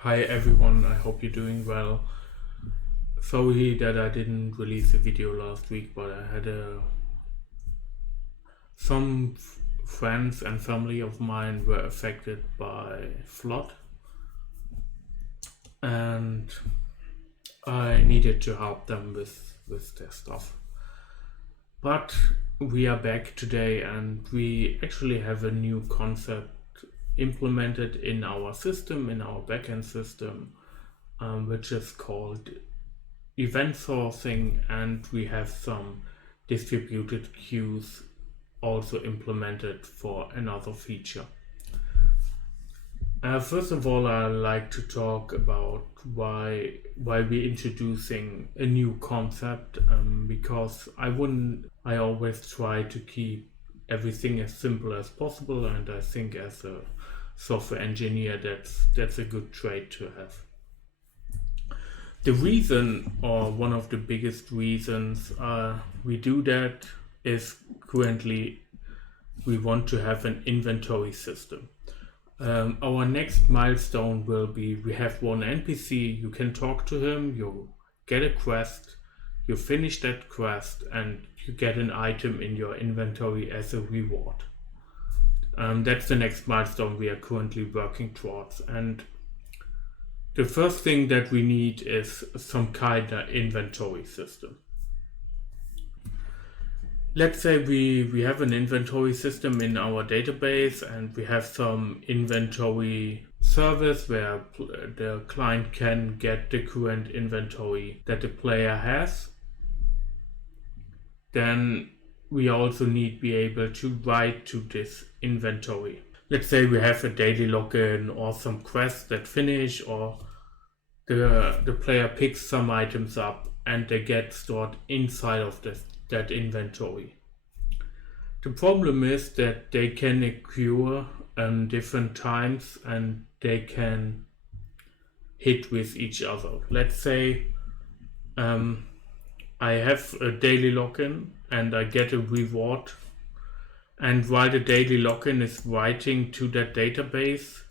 Hi everyone, I hope you're doing well. Sorry that I didn't release a video last week, but I had some friends and family of mine were affected by flood, and I needed to help them with their stuff. But we are back today, and we actually have a new concept implemented in our system, in our backend system, which is called event sourcing, and we have some distributed queues also implemented for another feature. First of all, I like to talk about why we're introducing a new concept, because I always try to keep everything as simple as possible, and I think as a software engineer that's a good trait to have. The reason, or one of the biggest reasons we do that, is currently we want to have an inventory system. Our next milestone will be we have one NPC, you can talk to him, you get a quest, you finish that quest, and you get an item in your inventory as a reward. That's the next milestone we are currently working towards. And the first thing that we need is some kind of inventory system. Let's say we have an inventory system in our database, and we have some inventory service where the client can get the current inventory that the player has. Then we also need to be able to write to this inventory. Let's say we have a daily login or some quests that finish, or the player picks some items up and they get stored inside of that inventory. The problem is that they can occur different times, and they can hit with each other. Let's say I have a daily login and I get a reward, and while the daily login is writing to that database,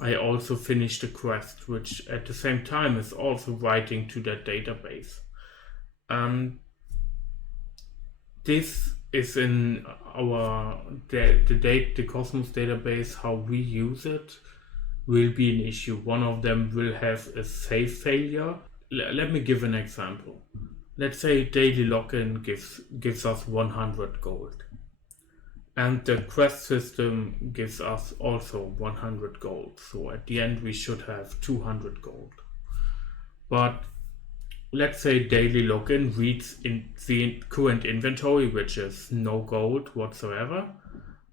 I also finish the quest, which at the same time is also writing to that database. This is in the Cosmos database. How we use it will be an issue. One of them will have a save failure. Let me give an example. Let's say daily login gives us 100 gold. And the quest system gives us also 100 gold. So at the end we should have 200 gold. But let's say daily login reads in the current inventory, which is no gold whatsoever.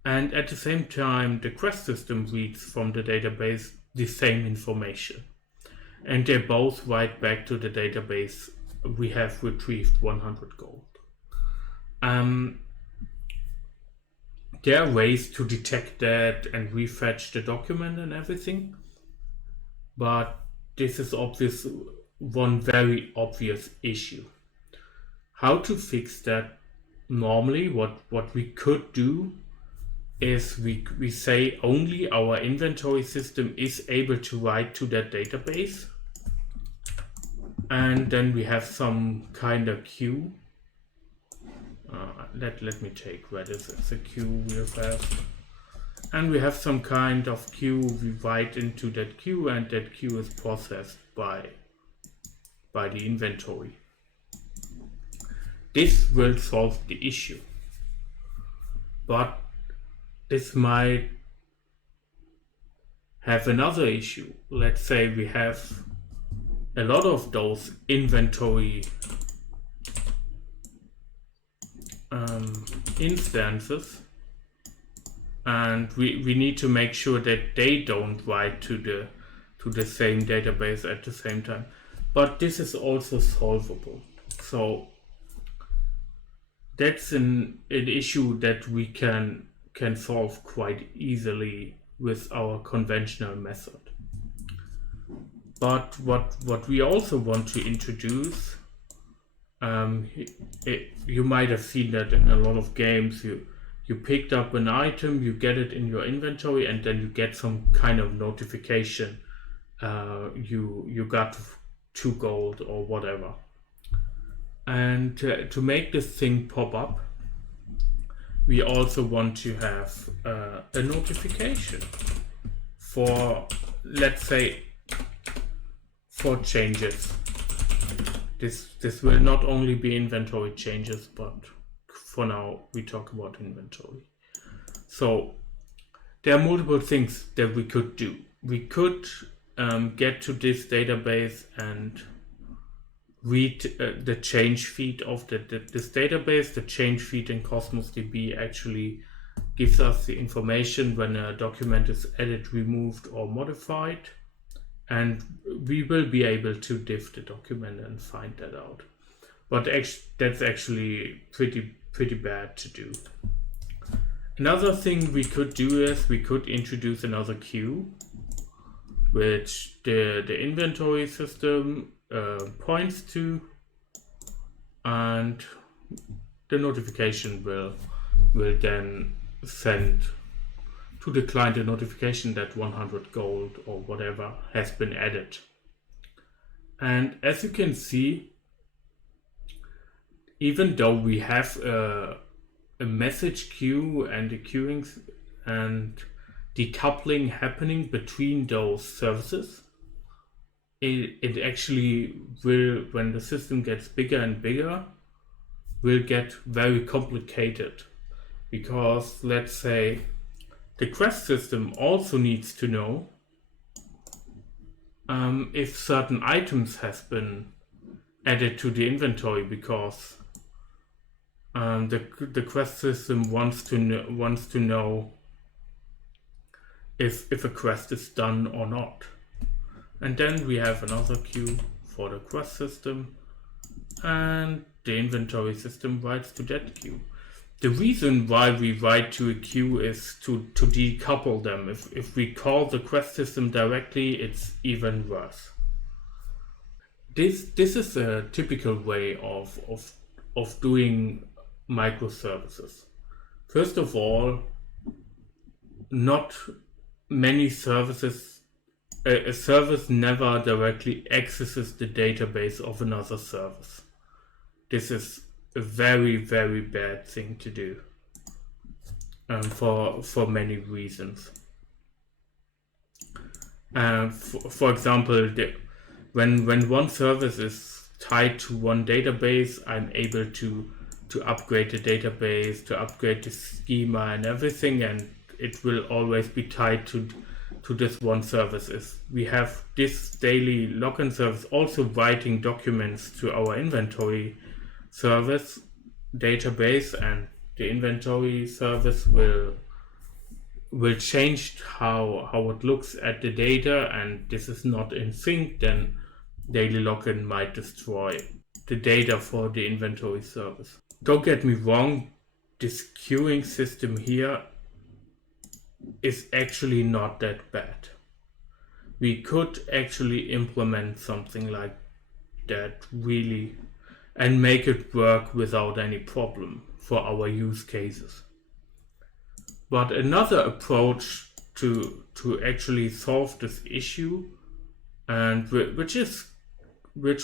And at the same time, the quest system reads from the database the same information. And they both write back to the database, we have retrieved 100 gold. There are ways to detect that and refetch the document and everything, but this is one very obvious issue. How to fix that? Normally, what we could do is we say only our inventory system is able to write to that database, and then we have some kind of queue. Let me take Redis as a queue real fast. And we have some kind of queue, we write into that queue, and that queue is processed by the inventory. This will solve the issue. But this might have another issue. Let's say we have a lot of those inventory instances, and we need to make sure that they don't write to the same database at the same time. But this is also solvable. So that's an issue that we can solve quite easily with our conventional method. But what we also want to introduce, you might have seen that in a lot of games, you picked up an item, you get it in your inventory, and then you get some kind of notification you got 2 gold or whatever. And to make this thing pop up, we also want to have a notification for, let's say, for changes. This will not only be inventory changes, but for now we talk about inventory. So there are multiple things that we could do. We could get to this database and read the change feed of this database. The change feed in Cosmos DB actually gives us the information when a document is added, removed, or modified. And we will be able to diff the document and find that out. But that's actually pretty bad to do. Another thing we could do is we could introduce another queue, which the inventory system points to, and the notification will then send to the client a notification that 100 gold or whatever has been added. And as you can see, even though we have a message queue and a queuing and decoupling happening between those services, it actually will, when the system gets bigger and bigger, will get very complicated. Because let's say the quest system also needs to know if certain items have been added to the inventory, because the quest system wants to know if a quest is done or not. And then we have another queue for the quest system, and the inventory system writes to that queue. The reason why we write to a queue is to decouple them. If we call the quest system directly, it's even worse. This is a typical way of doing microservices. First of all, not many services, a service never directly accesses the database of another service. This is a very, very bad thing to do, for many reasons. For example, when one service is tied to one database, I'm able to upgrade the database, to upgrade the schema and everything, and it will always be tied to this one service. If we have this daily login service also writing documents to our inventory service database, and the inventory service will change how it looks at the data, and this is not in sync, then daily login might destroy the data for the inventory service. Don't get me wrong, this queuing system here is actually not that bad. We could actually implement something like that really and make it work without any problem for our use cases. But another approach to actually solve this issue, and which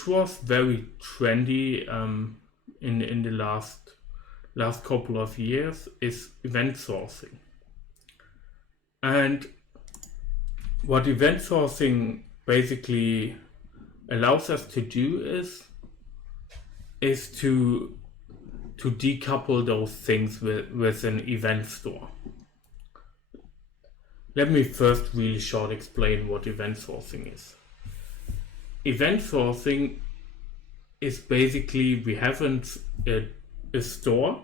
was very trendy in the last couple of years, is event sourcing. And what event sourcing basically allows us to do is to decouple those things with an event store. Let me first really short explain what event sourcing is. Event sourcing is basically, we have a store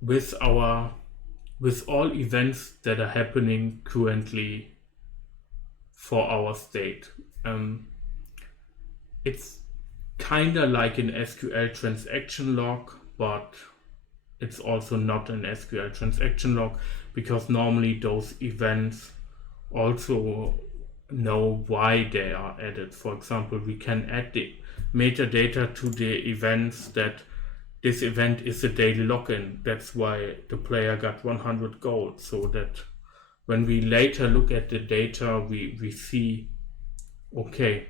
with all events that are happening currently for our state. It's kind of like an SQL transaction log, but it's also not an SQL transaction log, because normally those events also know why they are added. For example, we can add the metadata to the events that this event is a daily login. That's why the player got 100 gold, so that when we later look at the data, we see, okay,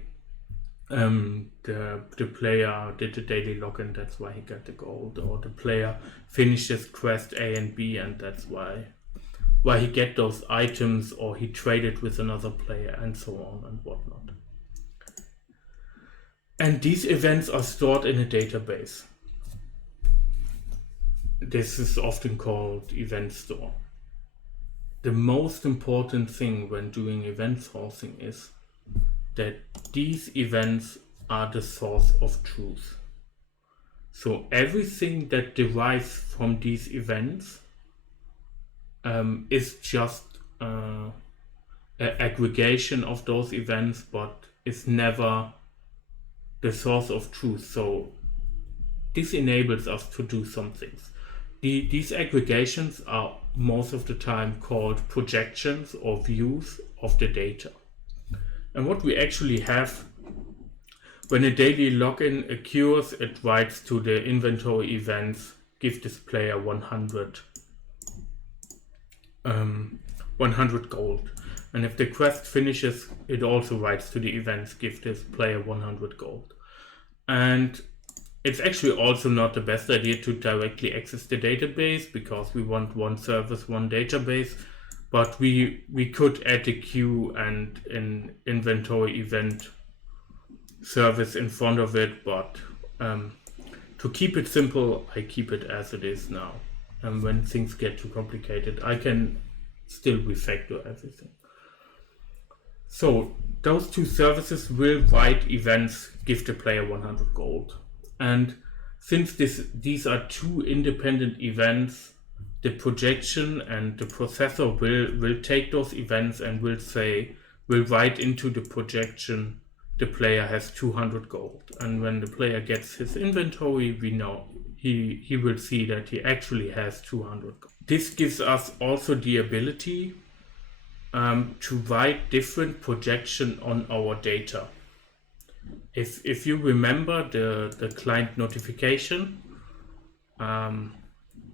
the player did the daily login, that's why he got the gold, or the player finished his quest A and B, and that's why he get those items, or he traded with another player, and so on and whatnot. And these events are stored in a database. This is often called event store. The most important thing when doing event sourcing is that these events are the source of truth. So everything that derives from these events is just an aggregation of those events, but is never the source of truth. So this enables us to do some things. These aggregations are most of the time called projections or views of the data. And what we actually have, when a daily login occurs, it writes to the inventory events, give this player 100 gold. And if the quest finishes, it also writes to the events, give this player 100 gold. And it's actually also not the best idea to directly access the database, because we want one service, one database. But we could add a queue and an inventory event service in front of it. But to keep it simple, I keep it as it is now. And when things get too complicated, I can still refactor everything. So those two services will write events, give the player 100 gold. And since these are two independent events, the projection and the processor will take those events and will write into the projection, the player has 200 gold. And when the player gets his inventory, we know he will see that he actually has 200 gold. This gives us also the ability to write different projection on our data. If you remember the client notification,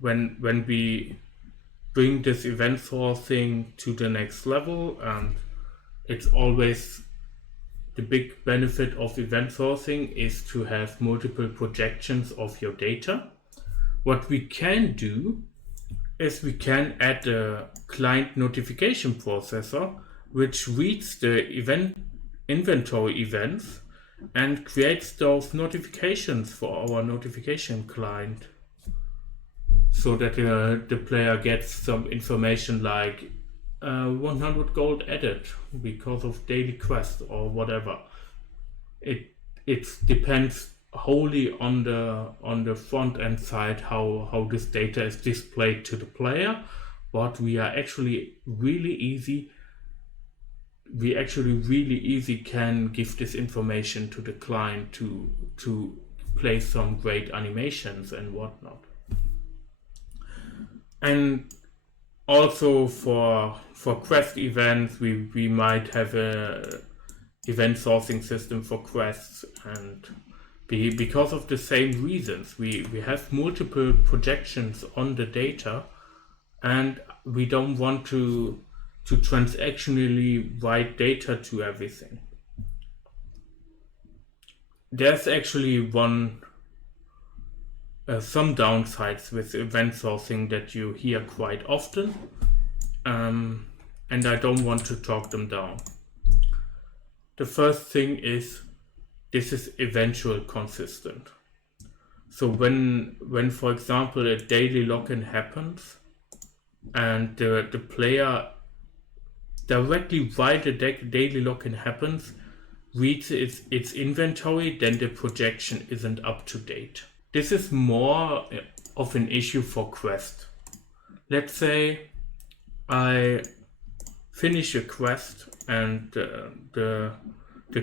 when we bring this event sourcing to the next level, and it's always the big benefit of event sourcing is to have multiple projections of your data. What we can do is we can add a client notification processor which reads the inventory events and creates those notifications for our notification client, so that the player gets some information like 100 gold added because of daily quest or whatever. It depends wholly on the front end side how this data is displayed to the player, but we actually really easy can give this information to the client to play some great animations and whatnot. And also for quest events, we might have a event sourcing system for quests, and because of the same reasons, we have multiple projections on the data, and we don't want to transactionally write data to everything. There's actually some downsides with event sourcing that you hear quite often, and I don't want to talk them down. The first thing is this is eventual consistent. So when for example a daily login happens and the player directly while the daily login happens reads its inventory, then the projection isn't up to date. This is more of an issue for quest. Let's say I finish a quest and the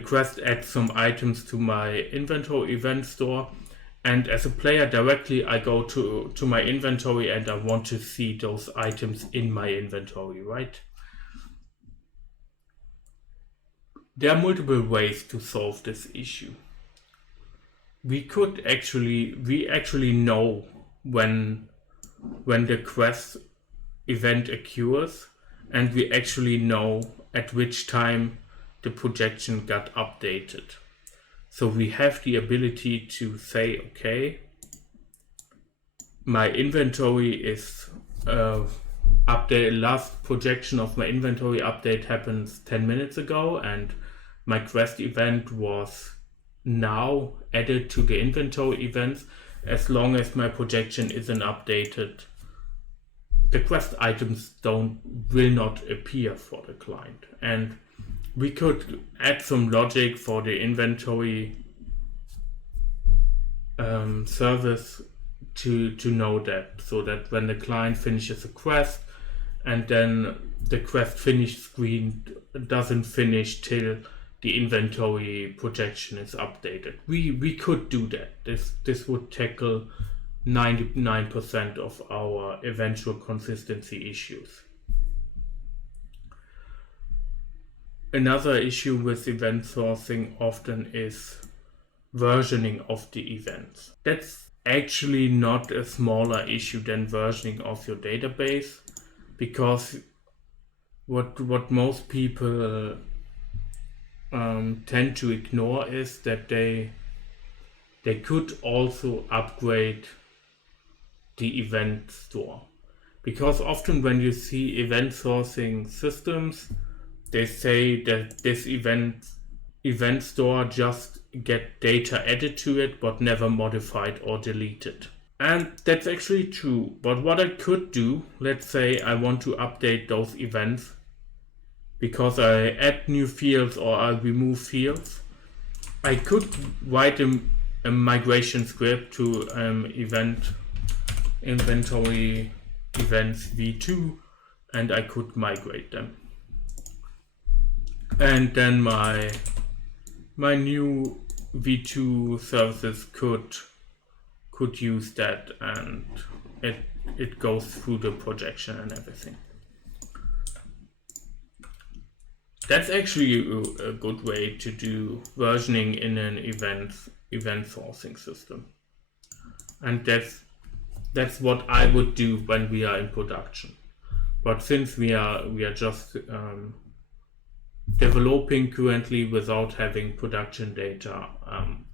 quest adds some items to my inventory event store, and as a player directly I go to my inventory and I want to see those items in my inventory, right? There are multiple ways to solve this issue. We actually know when the quest event occurs, and we actually know at which time the projection got updated. So we have the ability to say, okay, my inventory is update. Last projection of my inventory update happens 10 minutes ago, and my quest event was now added to the inventory events. As long as my projection isn't updated, the quest items will not appear for the client. And we could add some logic for the inventory service to know that, so that when the client finishes a quest and then the quest finish screen doesn't finish till the inventory projection is updated. We could do that. This would tackle 99% of our eventual consistency issues. Another issue with event sourcing often is versioning of the events. That's actually not a smaller issue than versioning of your database, because what most people tend to ignore is that they could also upgrade the event store. Because often when you see event sourcing systems, they say that this event store just get data added to it but never modified or deleted. And that's actually true. But what I could do, let's say I want to update those events because I add new fields or I remove fields, I could write a migration script to inventory events v2, and I could migrate them. And then my new v2 services could use that, and it goes through the projection and everything. That's actually a good way to do versioning in an event sourcing system. And that's what I would do when we are in production. But since we are just developing currently without having production data,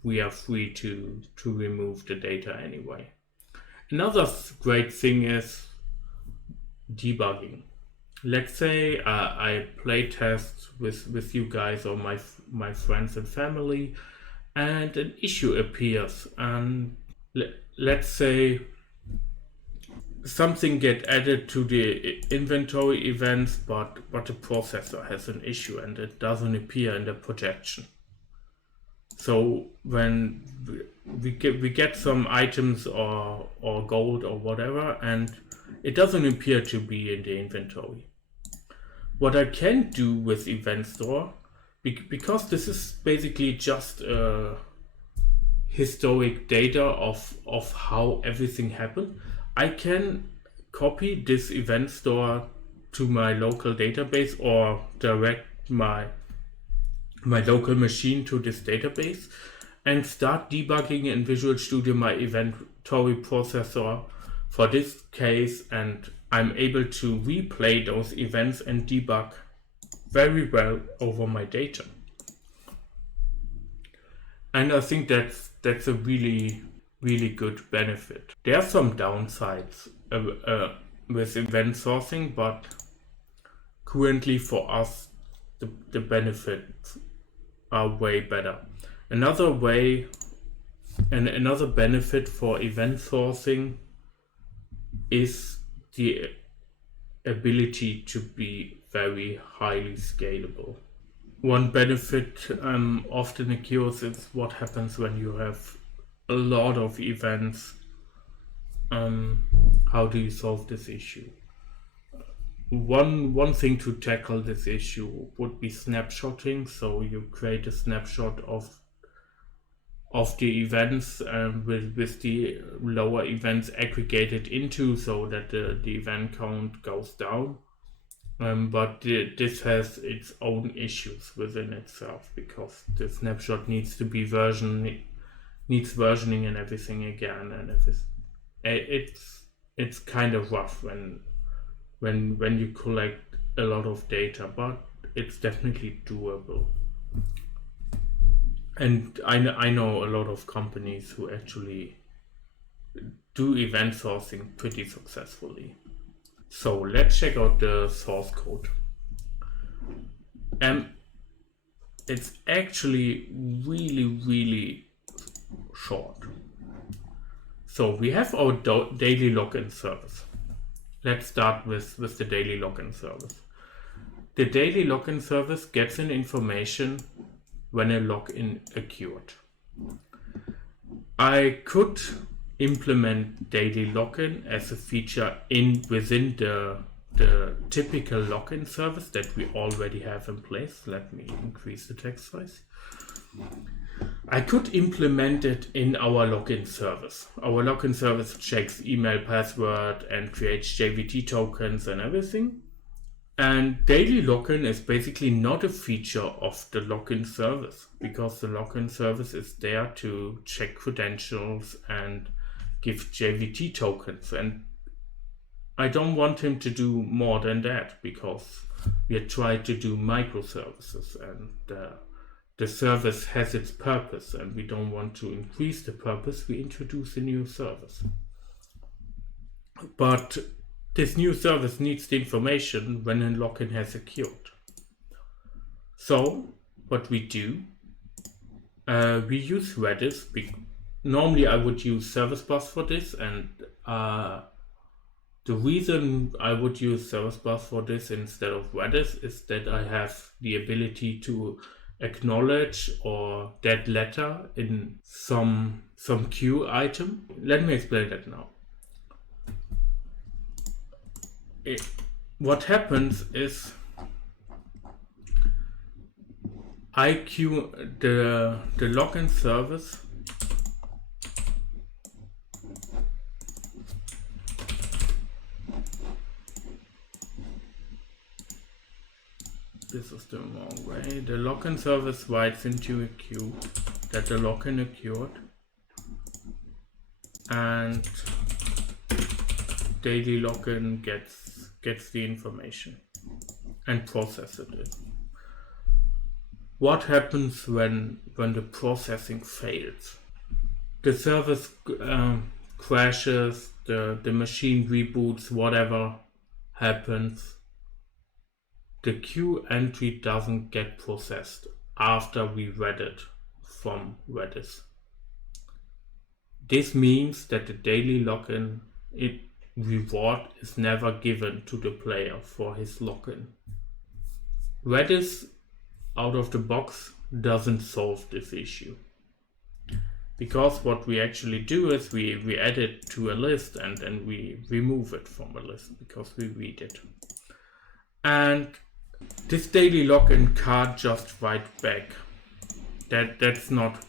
we are free to remove the data anyway. Another great thing is debugging. Let's say I play test with you guys or my friends and family, and an issue appears, and let's say something get added to the inventory events, but the processor has an issue and it doesn't appear in the projection. So when we get some items or gold or whatever, and it doesn't appear to be in the inventory. What I can do with Event Store, because this is basically just historic data of how everything happened, I can copy this event store to my local database or direct my local machine to this database and start debugging in Visual Studio my inventory processor for this case, and I'm able to replay those events and debug very well over my data. And I think that's a really good benefit. There are some downsides with event sourcing, but currently for us the benefits are way better. Another benefit for event sourcing is the ability to be very highly scalable. One benefit often occurs is what happens when you have a lot of events. How do you solve this issue? One thing to tackle this issue would be snapshotting. So you create a snapshot of the events with the lower events aggregated into, so that the event count goes down. But this has its own issues within itself, because the snapshot needs to be versioning and everything again, and it's kind of rough when you collect a lot of data, but it's definitely doable. And I know a lot of companies who actually do event sourcing pretty successfully. So let's check out the source code. It's actually really short. So we have our daily login service. Let's start with the daily login service. The daily login service gets an information when a login occurred. I could implement daily login as a feature within the typical login service that we already have in place. Let me increase the text size. I could implement it in our login service. Our login service checks email, password, and creates JVT tokens and everything. And daily login is basically not a feature of the login service, because the login service is there to check credentials and give JVT tokens. And I don't want him to do more than that, because we are trying to do microservices, and the service has its purpose, and we don't want to increase the purpose. We introduce a new service. But this new service needs the information when a login has occurred. So what we do, we use Redis. Normally I would use Service Bus for this, and the reason I would use Service Bus for this instead of Redis is that I have the ability to acknowledge or dead letter in some queue item. Let me explain that now. What happens is I queue the login service. This is the wrong way. The login service writes into a queue that the login occurred, and daily login gets the information and processes it. What happens when the processing fails? The service crashes, the machine reboots, whatever happens. The queue entry doesn't get processed after we read it from Redis. This means that the daily login reward is never given to the player for his login. Redis out of the box doesn't solve this issue, because what we actually do is we add it to a list and then we remove it from a list because we read it. And this daily login can't just write back. That's not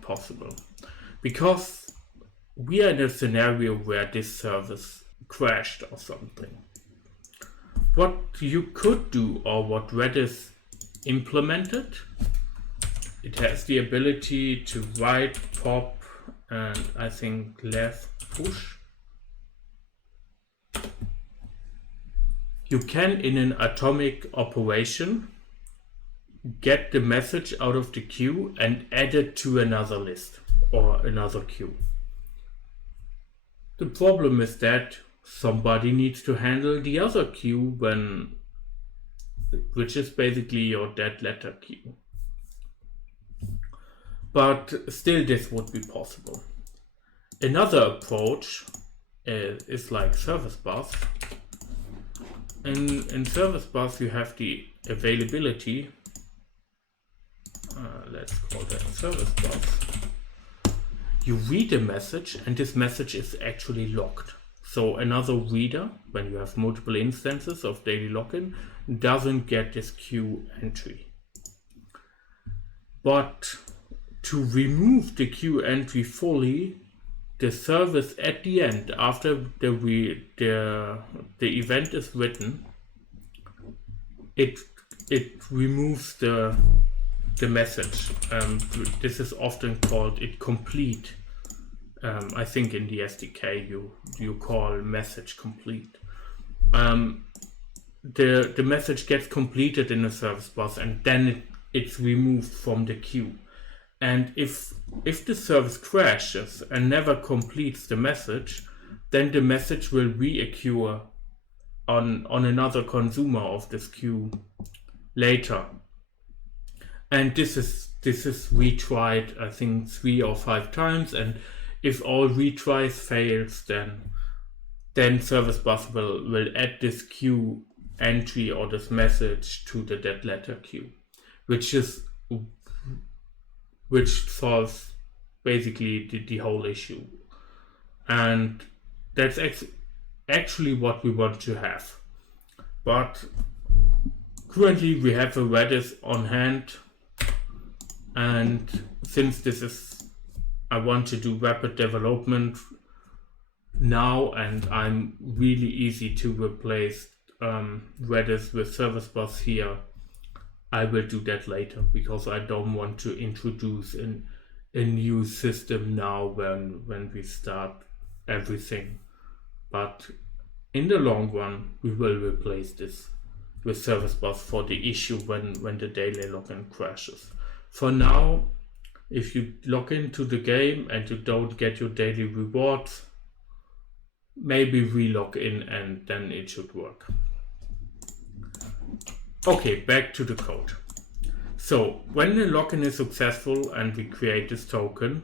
possible, because we are in a scenario where this service crashed or something. What you could do, or what Redis implemented, it has the ability to write, pop, and I think left push. You can, in an atomic operation, get the message out of the queue and add it to another list or another queue. The problem is that somebody needs to handle the other queue, which is basically your dead letter queue. But still, this would be possible. Another approach is like Service Bus. In Service Bus you have the availability, let's call that Service Bus. You read a message and this message is actually logged. So another reader, when you have multiple instances of daily login, doesn't get this queue entry. But to remove the queue entry fully, the service at the end, after the event is written, it removes the message. This is often called it complete. I think in the SDK you call message complete. the message gets completed in a service bus, and then it's removed from the queue. And if the service crashes and never completes the message, then the message will reoccur on another consumer of this queue later. And this is retried, I think, 3 or 5 times, and if all retries fails, then service bus will add this queue entry or this message to the dead letter queue, which solves basically the whole issue. And that's actually what we want to have. But currently we have a Redis on hand, and since I want to do rapid development now, and I'm really easy to replace Redis with service bus here, I will do that later, because I don't want to introduce a new system now when we start everything. But in the long run, we will replace this with service bus for the issue when the daily login crashes. For now, if you log into the game and you don't get your daily rewards, maybe re-log in and then it should work. Okay, back to the code. So when the login is successful and we create this token,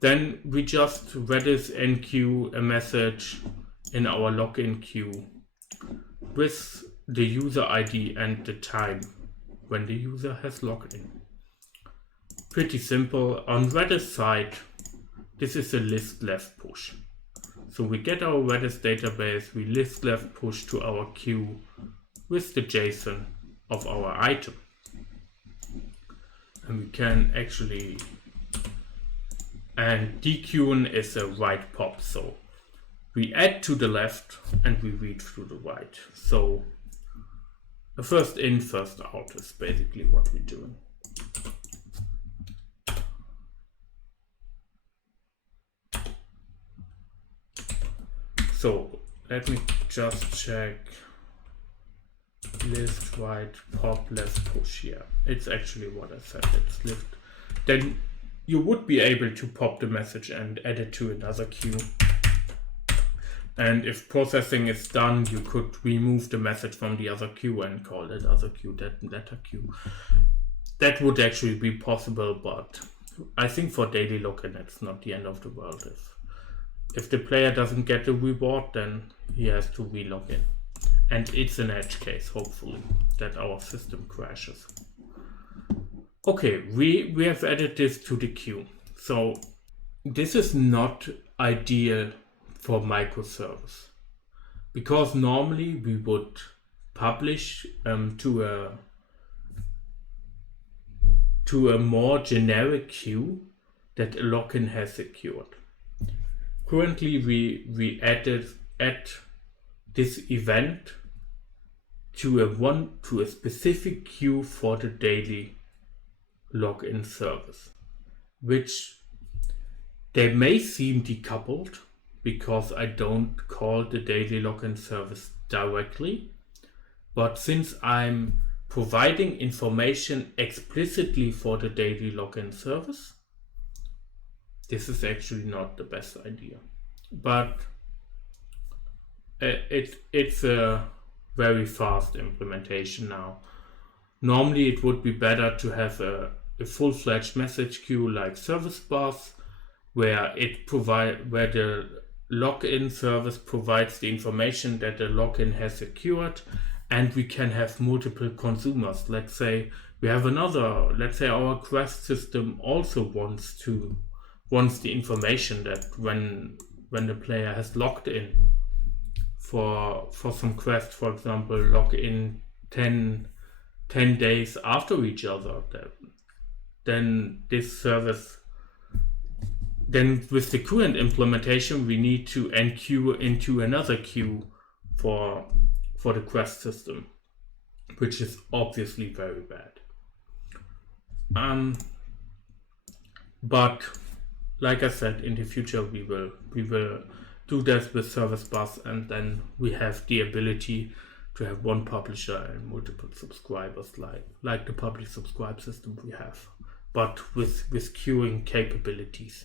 then we just Redis enqueue a message in our login queue with the user ID and the time when the user has logged in. Pretty simple. On Redis side, this is a list left push. So we get our Redis database, we list left push to our queue with the JSON of our item. And we can actually, and dequeuing is a right pop, so we add to the left and we read through the right. So a first in, first out is basically what we're doing. So let me just check list right pop left push here. It's actually what I said, it's list. Then you would be able to pop the message and add it to another queue. And if processing is done, you could remove the message from the other queue and call that other queue that letter queue. That would actually be possible, but I think for daily login it's not the end of the world. If the player doesn't get the reward, then he has to re-log in. And it's an edge case, hopefully, that our system crashes. Okay, we have added this to the queue. So this is not ideal for microservice, because normally we would publish to a more generic queue that a login has secured. Currently, we add this event to a specific queue for the daily login service, which they may seem decoupled because I don't call the daily login service directly, but since I'm providing information explicitly for the daily login service, this is actually not the best idea. But it's a very fast implementation now. Normally it would be better to have a full-fledged message queue like service bus, where the login service provides the information that the login has secured, and we can have multiple consumers. Let's say our Quest system also wants the information that when the player has logged in for some quest, for example, log in 10 days after each other, then this service, then with the current implementation, we need to enqueue into another queue for the Quest system, which is obviously very bad. But like I said, in the future we will do that with service bus, and then we have the ability have one publisher and multiple subscribers, like the publish subscribe system we have, but with queuing capabilities.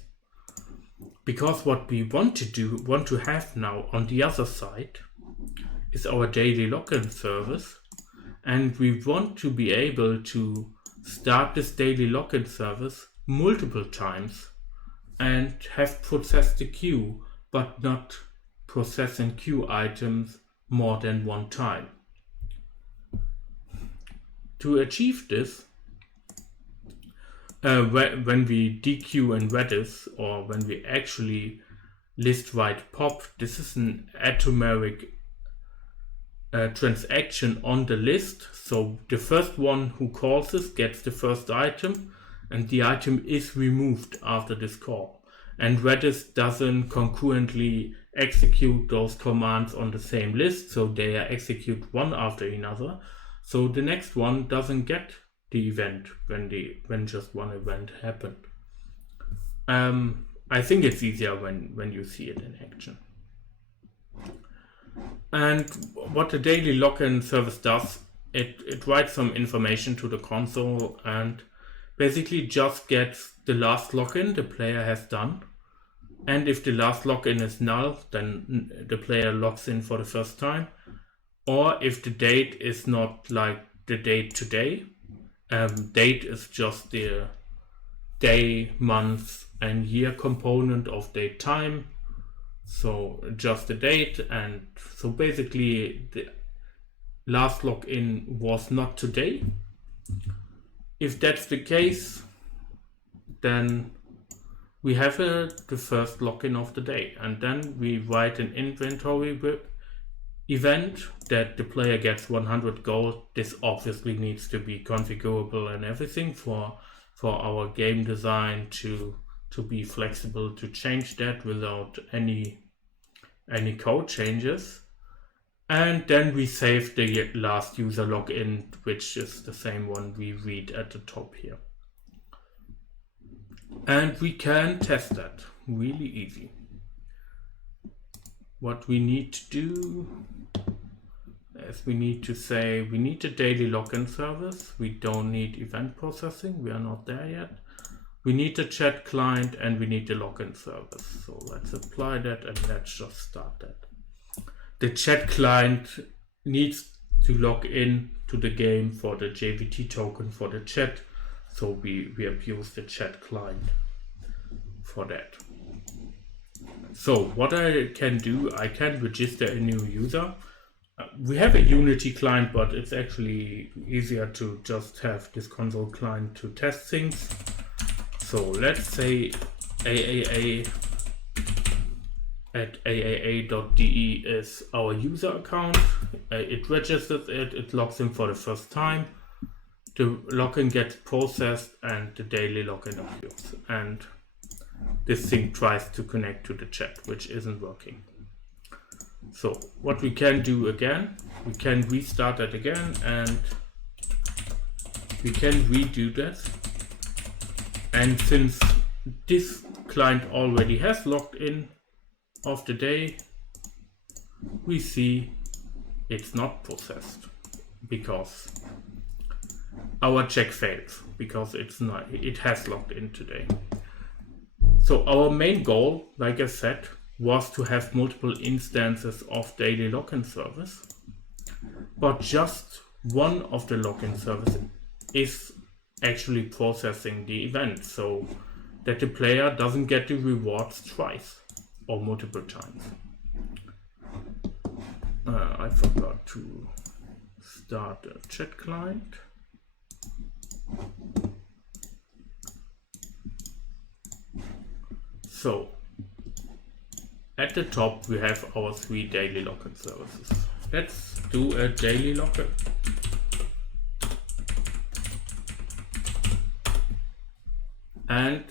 Because what we want to have now on the other side is our daily login service, and we want to be able to start this daily login service multiple times and have processed the queue, but not processing queue items more than one time. To achieve this, when we dequeue in Redis, or when we actually list write pop, this is an atomic transaction on the list. So the first one who calls this gets the first item, and the item is removed after this call. And Redis doesn't concurrently execute those commands on the same list, so they are executed one after another. So the next one doesn't get the event when just one event happened. I think it's easier when you see it in action. And what the daily login service does, it writes some information to the console and basically just gets the last login the player has done. And if the last login is null, then the player logs in for the first time. Or if the date is not like the date today, date is just the day, month, and year component of date time. So just the date, and so basically the last login was not today. If that's the case, then we have the first login of the day, and then we write an inventory event that the player gets 100 gold. This obviously needs to be configurable and everything for our game design to be flexible to change that without any code changes. And then we save the last user login, which is the same one we read at the top here. And we can test that really easy. What we need to do is we need to say we need a daily login service. We don't need event processing. We are not there yet. We need a chat client and we need a login service. So let's apply that and let's just start that. The chat client needs to log in to the game for the JVT token for the chat. So we abuse the chat client for that. So what I can do, I can register a new user. We have a Unity client, but it's actually easier to just have this console client to test things. So let's say AAA at aaa.de is our user account. It registers it logs in for the first time. The login gets processed and the daily login appears. And this thing tries to connect to the chat, which isn't working. So what we can do again, we can restart it again and we can redo this. And since this client already has logged in of the day, we see it's not processed because our check fails because it has logged in today. So our main goal, like I said, was to have multiple instances of daily login service, but just one of the login services is actually processing the event so that the player doesn't get the rewards twice or multiple times. I forgot to start a chat client. So at the top we have our 3 daily login services. Let's do a daily login. And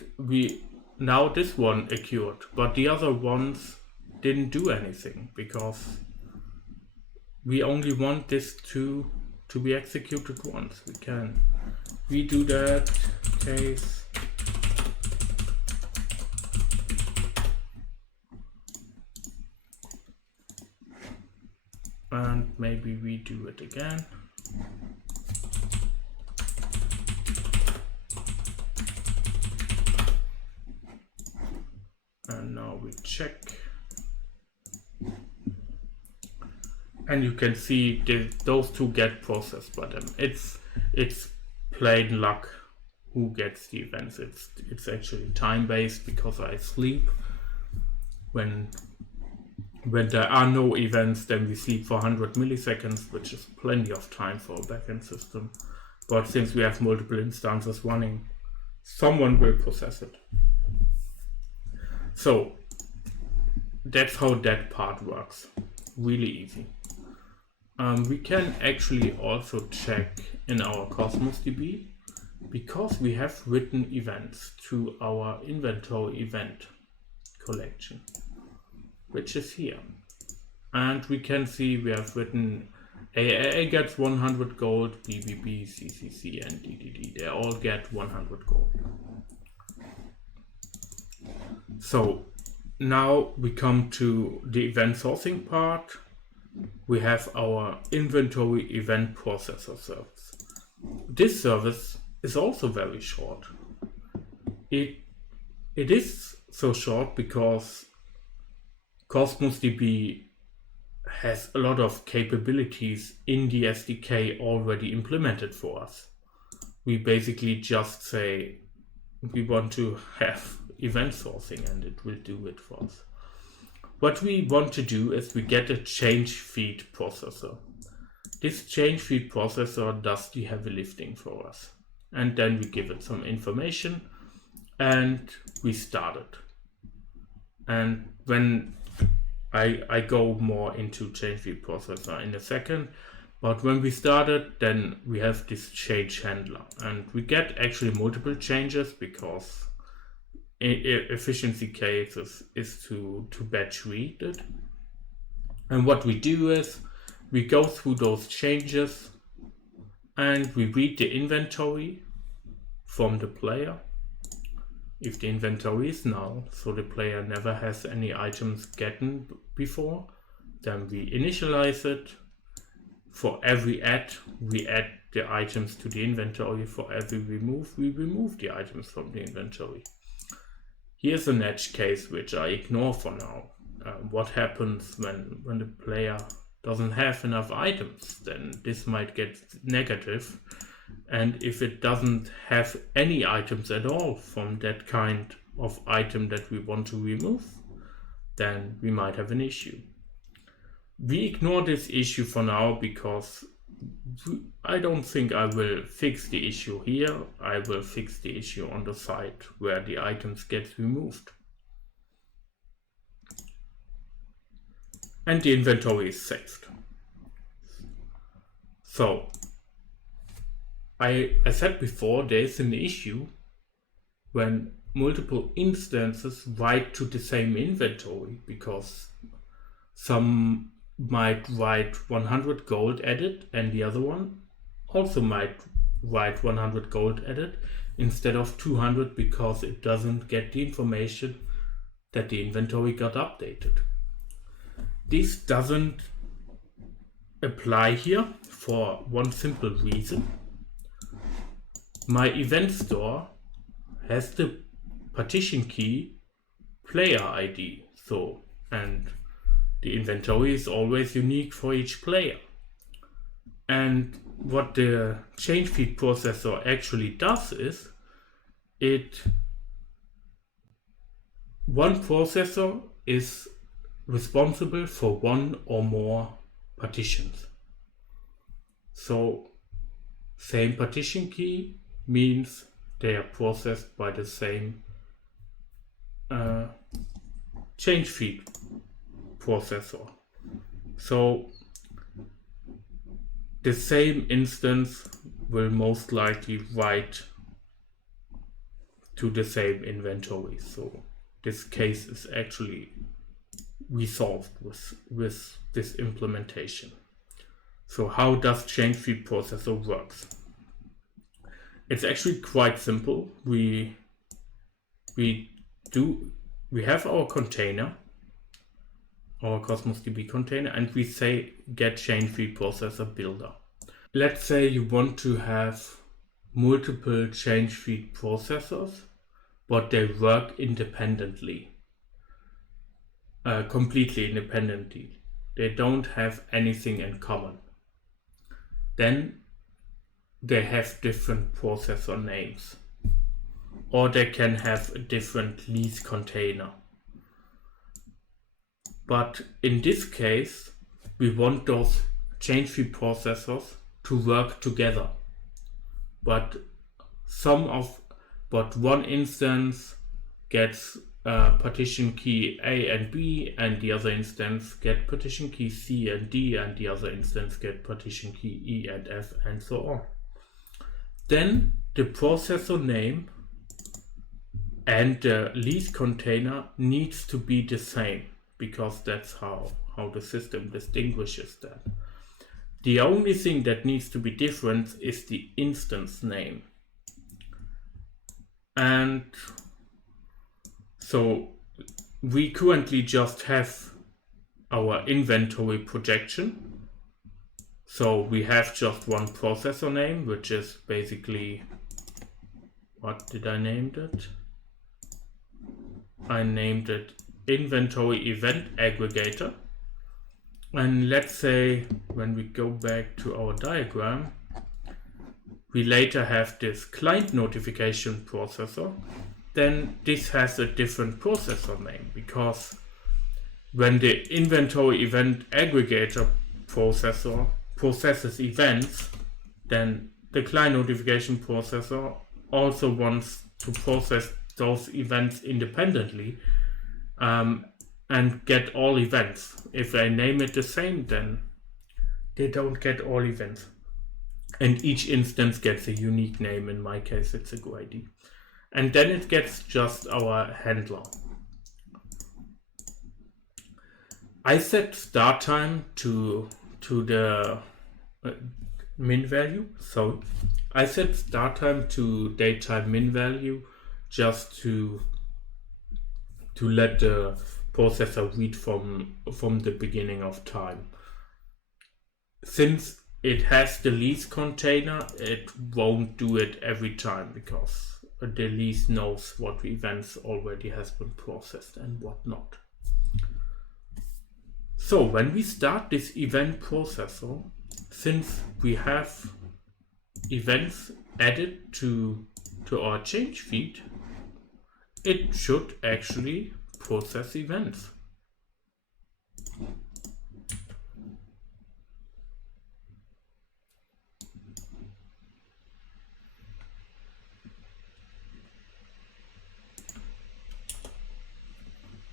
now this one occurred, but the other ones didn't do anything because we only want this to be executed once. We can redo that case. And maybe maybe we do it again. And now we check. And you can see those two get processed by them. It's plain luck who gets the events. It's actually time based because I sleep. When there are no events, then we sleep for 100 milliseconds, which is plenty of time for a backend system. But since we have multiple instances running, someone will process it. So that's how that part works. Really easy. We can actually also check in our Cosmos DB, because we have written events to our inventory event collection, which is here. And we can see we have written AAA gets 100 gold, BBB, CCC, and DDD. They all get 100 gold. So now we come to the event sourcing part. We have our inventory event processor service. This service is also very short. It is so short because Cosmos DB has a lot of capabilities in the SDK already implemented for us. We basically just say we want to have event sourcing and it will do it for us. What we want to do is we get a change feed processor. This change feed processor does the heavy lifting for us. And then we give it some information and we start it. And when I go more into change feed processor in a second, but when we started, then we have this change handler and we get actually multiple changes because efficiency cases is to batch read it. And what we do is we go through those changes and we read the inventory from the player. If the inventory is null, so the player never has any items gotten before, then we initialize it. For every add, we add the items to the inventory. For every remove, we remove the items from the inventory. Here's an edge case which I ignore for now. What happens when the player doesn't have enough items? Then this might get negative. And if it doesn't have any items at all from that kind of item that we want to remove, then we might have an issue. We ignore this issue for now because I don't think I will fix the issue here. I will fix the issue on the side where the items get removed. And the inventory is saved. So I said before, there is an issue when multiple instances write to the same inventory, because some might write 100 gold edit and the other one also might write 100 gold edit instead of 200 because it doesn't get the information that the inventory got updated. This doesn't apply here for one simple reason. My event store has the partition key player ID, and the inventory is always unique for each player. And what the change feed processor actually does is one processor is responsible for one or more partitions. So same partition key means they are processed by the same change feed processor. So the same instance will most likely write to the same inventory. So this case is actually resolved with this implementation. So how does change feed processor works? It's actually quite simple. We have our container our Cosmos DB container, and we say get chain tree processor builder. Let's say you want to have multiple chain tree processors, but they work independently, completely independently. They don't have anything in common. Then they have different processor names, or they can have a different lease container. But in this case, we want those chain tree processors to work together. But one instance gets partition key A and B, and the other instance get partition key C and D, and the other instance get partition key E and F, and so on. Then the processor name and the lease container needs to be the same, because that's how the system distinguishes that. The only thing that needs to be different is the instance name. And so we currently just have our inventory projection. So we have just one processor name, which is basically, what did I name it? I named it inventory event aggregator. And let's say when we go back to our diagram, we later have this client notification processor. Then this has a different processor name, because when the inventory event aggregator processor processes events, then the client notification processor also wants to process those events independently and get all events. If I name it the same, then they don't get all events. And each instance gets a unique name. In my case, it's a GoID. And then it gets just our handler. I set start time to the min value. So I set start time to datetime min value just to let the processor read from the beginning of time. Since it has the lease container, it won't do it every time, because the lease knows what events already has been processed and what not. So when we start this event processor, since we have events added to our change feed, it should actually process events.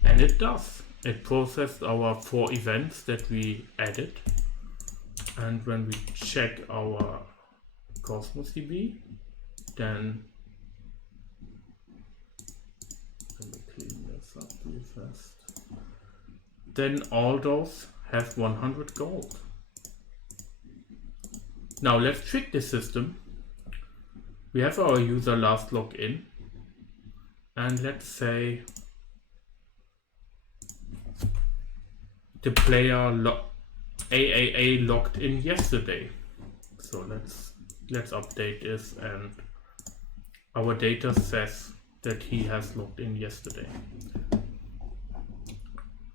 And it does. It processed our 4 events that we added. And when we check our Cosmos DB, then let me clean this up really fast. Then all those have 100 gold. Now let's trick the system. We have our user last login, and let's say the player AAA logged in yesterday. So let's update this, and our data says that he has logged in yesterday.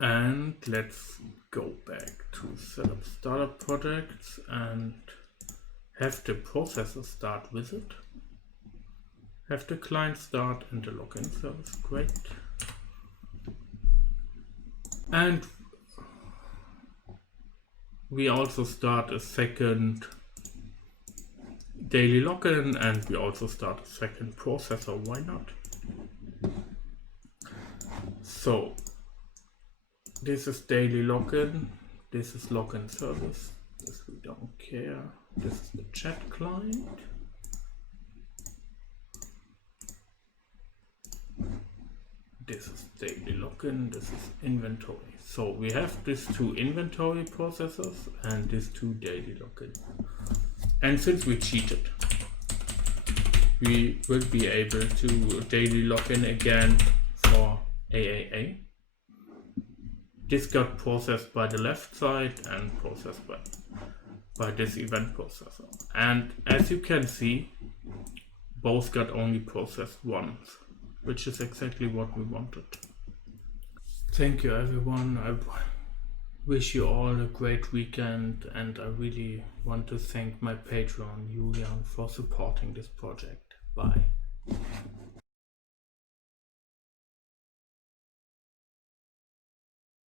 And let's go back to setup startup projects and have the processor start with it. Have the client start and the login service. Great. And we also start a second daily login, and we also start a second processor. Why not? So this is daily login, this is login service, this we don't care, this is the chat client. This is daily login, this is inventory. So we have these 2 inventory processors and these 2 daily login. And since we cheated, we will be able to daily login again for AAA. this got processed by the left side and processed by this event processor. And as you can see, both got only processed once, which is exactly what we wanted. Thank you everyone. I wish you all a great weekend, and I really want to thank my patron Julian for supporting this project. Bye.